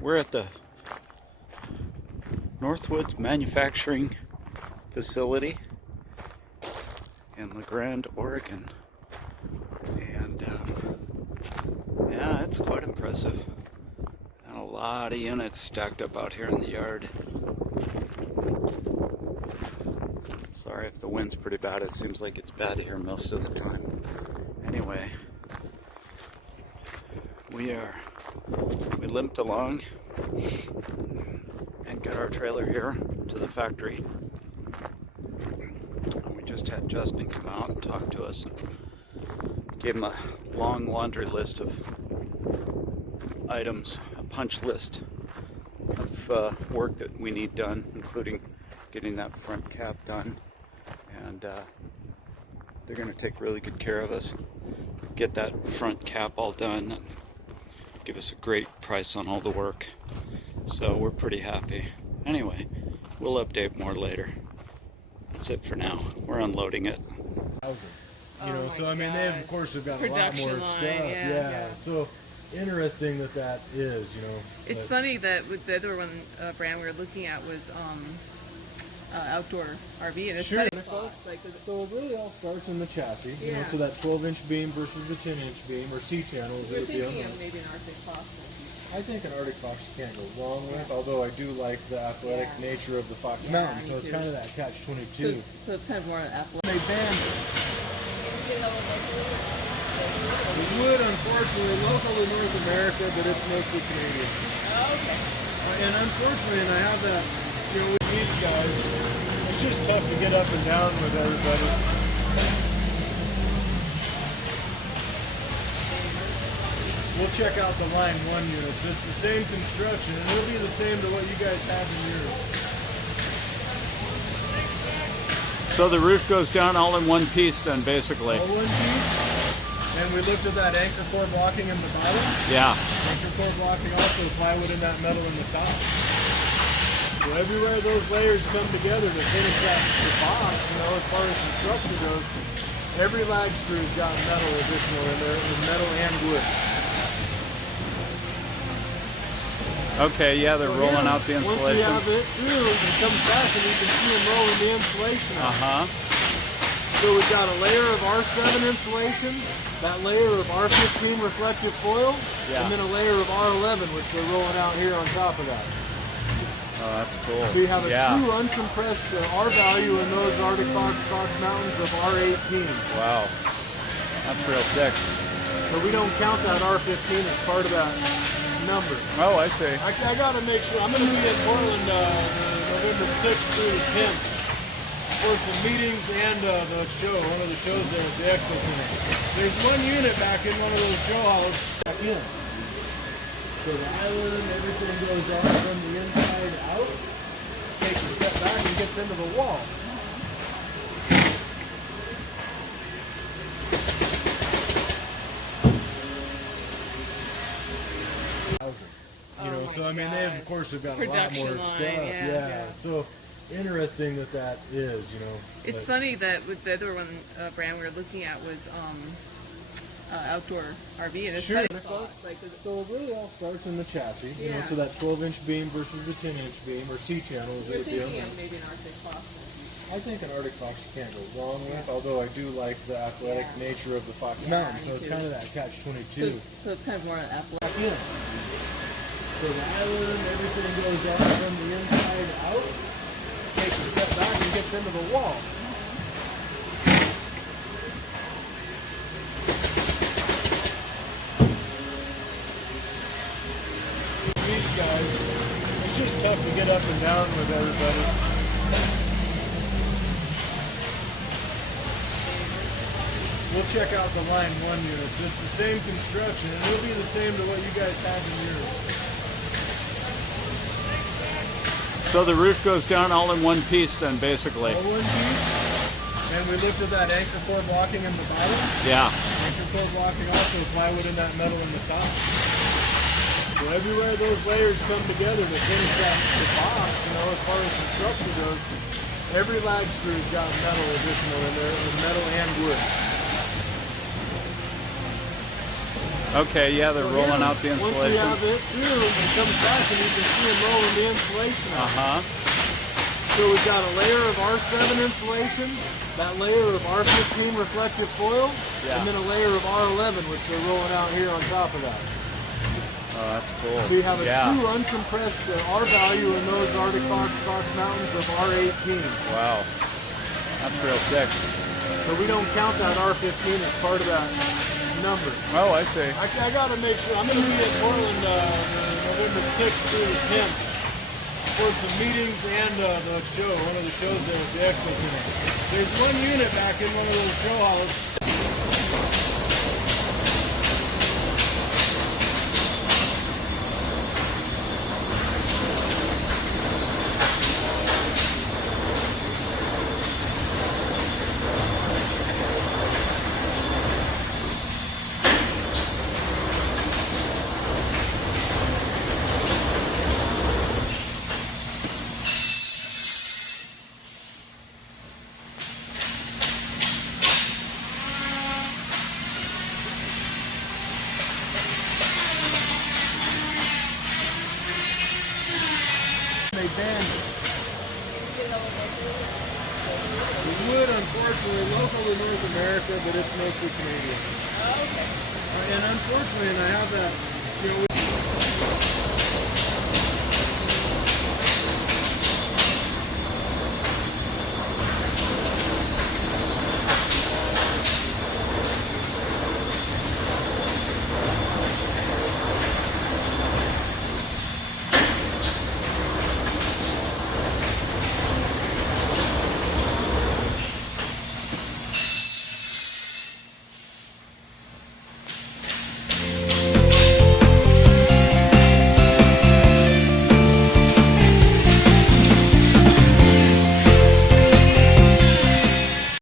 We're at the Northwood Manufacturing facility in La Grande, Oregon, and yeah, it's quite impressive. And a lot of units stacked up out here in the yard. Sorry if the wind's pretty bad. It seems like it's bad here most of the time. Anyway, we limped along and got our trailer here to the factory. And we just had Justin come out and talk to us and gave him a long laundry list of items, a punch list of work that we need done, including getting that front cap done. And they're going to take really good care of us, get that front cap all done, and give us a great price on all the work. So we're pretty happy. Anyway, we'll update more later. That's it for now. We're unloading it. So I mean, of course have got a lot more stuff. Yeah. So interesting that is, It's funny that with the other one brand we were looking at was outdoor RV, and it's sure. Like, so it really all starts in the chassis. Yeah. So that 12-inch beam versus a 10-inch beam, or C-channels. We're thinking of maybe an Arctic Fox. I think an Arctic Fox you can't go wrong with, although I do like the athletic nature of the Fox Mountain, so it's kind of that catch-22. So it's kind of more athletic. They banned it. We would, unfortunately, local to North America, but it's mostly Canadian. Oh, okay. And unfortunately, and I have that, with these guys, it's just tough to get up and down with everybody. We'll check out the line 1 units. It's the same construction, and it'll be the same to what you guys have in yours. So the roof goes down all in one piece then, basically. All one piece. And we looked at that anchor core blocking in the bottom. Yeah. Anchor core blocking also plywood in that metal in the top. So everywhere those layers come together to finish the box, as far as the structure goes, every lag screw's got metal additional in there, with metal and wood. Okay, yeah, they're rolling out the insulation. Once we have it through, it comes back and you can see them rolling the insulation out. So we've got a layer of R7 insulation, that layer of R15 reflective foil, and then a layer of R11, which they're rolling out here on top of that. Oh, that's cool. So you have a true uncompressed R value in those Arctic Fox Mountains of R18. Wow, that's real thick. So we don't count that R15 as part of that number. Oh, I see. I got to make sure. I'm going to be in Portland November 6th through the 10th for some meetings and the show, one of the shows there at the Expo Center. There's one unit back in one of those show halls back in. So the island, everything goes up from the inside out, takes a step back and gets into the wall. So I mean, of course have got a lot more stuff. Yeah. So interesting that is, It's funny that with the other one brand we were looking at was outdoor RV, and it's sure. Like, so it really all starts in the chassis. So that 12-inch beam versus a 10-inch beam, or C-channels. We're thinking of maybe an Arctic Fox. I think an Arctic Fox you can't go wrong with, although I do like the athletic nature of the Fox Mountain, so it's kind of that catch-22. So it's kind of more athletic. So the island, everything goes up from the inside out, takes a step back and gets into the wall. These guys, it's just tough to get up and down with everybody. We'll check out the line 1 units. It's the same construction, and it'll be the same to what you guys have in yours. So the roof goes down all in one piece then, basically. All one piece. And we looked at that anchor core blocking in the bottom. Yeah. Anchor core blocking also plywood in that metal in the top. So everywhere those layers come together to finish the box, as far as the structure goes, every lag screw's got metal additional in there, with metal and wood. Okay, yeah, they're So rolling here, out the once we insulation. have it through, it comes back and you can see them rolling the insulation out. Uh-huh. So we've got a layer of R7 insulation, that layer of R15 reflective foil, Yeah. and then a layer of R11, which they're rolling out here on top of that. Oh, that's cool. So you have a Yeah. true uncompressed R value in those Arctic Fox Mountains of R18. Wow. That's real thick. So we don't count that R15 as part of that number. Oh, I see. I got to make sure. I'm going to be in Portland November 6th through the 10th for some meetings and the show, one of the shows there at the Expo Center. There's one unit back in one of those show halls. They banned it. We would, unfortunately, local in North America, but it's mostly Canadian. Oh, okay. And unfortunately, and I have that, you know,